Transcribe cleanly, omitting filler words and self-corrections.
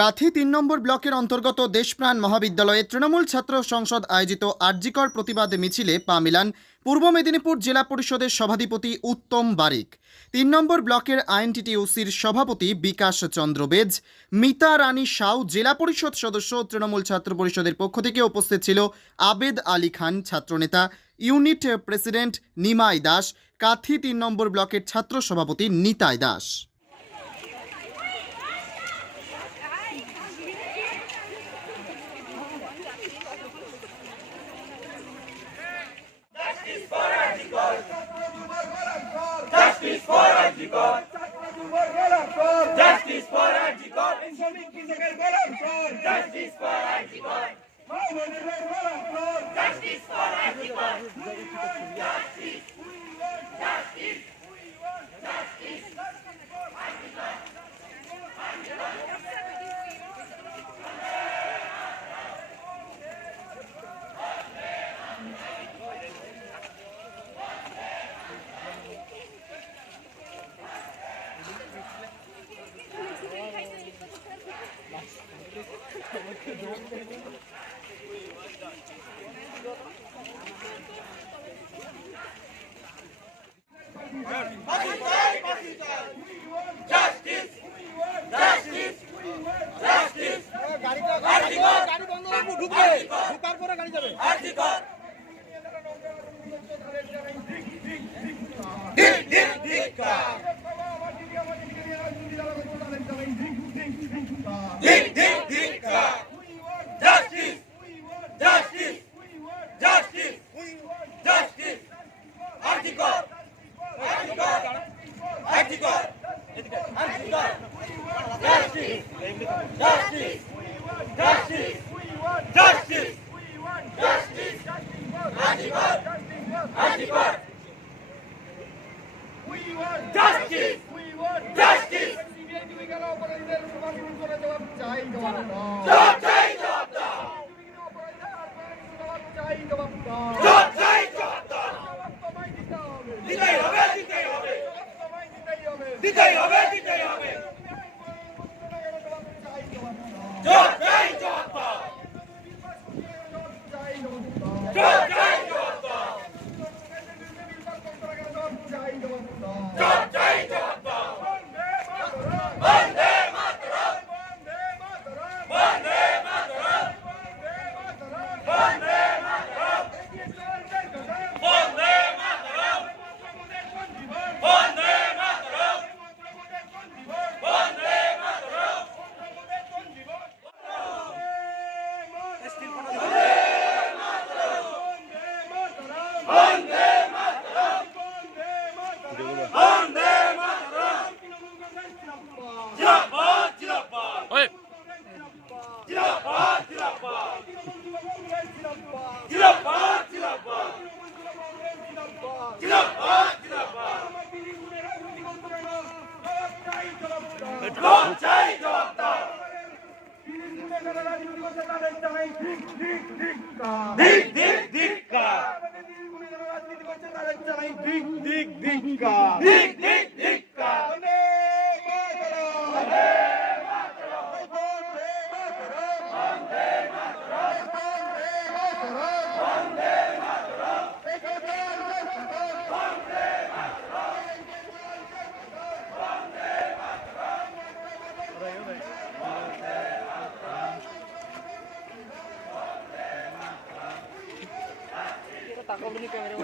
কাথি ৩ নম্বর ব্লকের অন্তর্গত দেশপ্রাণ মহাবিদ্যালয়ে তৃণমূল ছাত্র সংসদ আয়োজিত আরজিকর প্রতিবাদ মিছিলে পা মিলান পূর্ব মেদিনীপুর জেলা পরিষদের সভাধিপতি উত্তম বারিক। ৩ নম্বর ব্লকের আইএনটিটিইউসির সভাপতি বিকাশ চন্দ্র বেজ, মিতা রানী সাউ, জেলা পরিষদ সদস্য, তৃণমূল ছাত্র পরিষদের পক্ষ থেকে উপস্থিত ছিল আবেদ আলী খান, ছাত্রনেতা, ইউনিট প্রেসিডেন্ট নিমাই দাস, কাথি ৩ নম্বর ব্লকের ছাত্র সভাপতি Nitai Das. Justice for Arjikor! Justice for Arjikor! Justice for Arjikor! Justice for Arjikor! Justice! Justice! Justice! Justice! Justice! Justice! Arjikor! Arjikor! Dik dik dikka! Dik dik dikka! Justice! Justice! Justice! Justice! Arjikor! Arjikor! Arjikor! Arjikor! Justice! Justice! Justice! Justice! Justice! Arjikor! Arjikor! Justice! Justice! জবাব চাই, জবাব দাও। জবাব চাই, জবাব দাও। দিতেই হবে, দিতেই হবে। দিতেই হবে, দিতেই হবে। জবাব চাই, জবাব দাও। জবাব চাই, জবাব দাও। জবাব চাই, জবাব দাও। বন্দে মাতরম! বন্দে মাতরম! বন্দে মাতরম! বন্দে মাতরম! বন্দে মাতরম! বন্দে মাতরম! বন্দে মাতরম! বন্দে মাতরম! জিন্দাবাদ, জিন্দাবাদ! জিন্দাবাদ, জিন্দাবাদ! জিন্দাবাদ, জিন্দাবাদ! জিন্দাবাদ, জিন্দাবাদ! জবাব চাই, জবাব দাও। ধিক ধিক ধিক্কা! ধিক ধিক ধিক্কা! ধিক ধিক ধিক্কা! টাকা বলি ক্যামেরা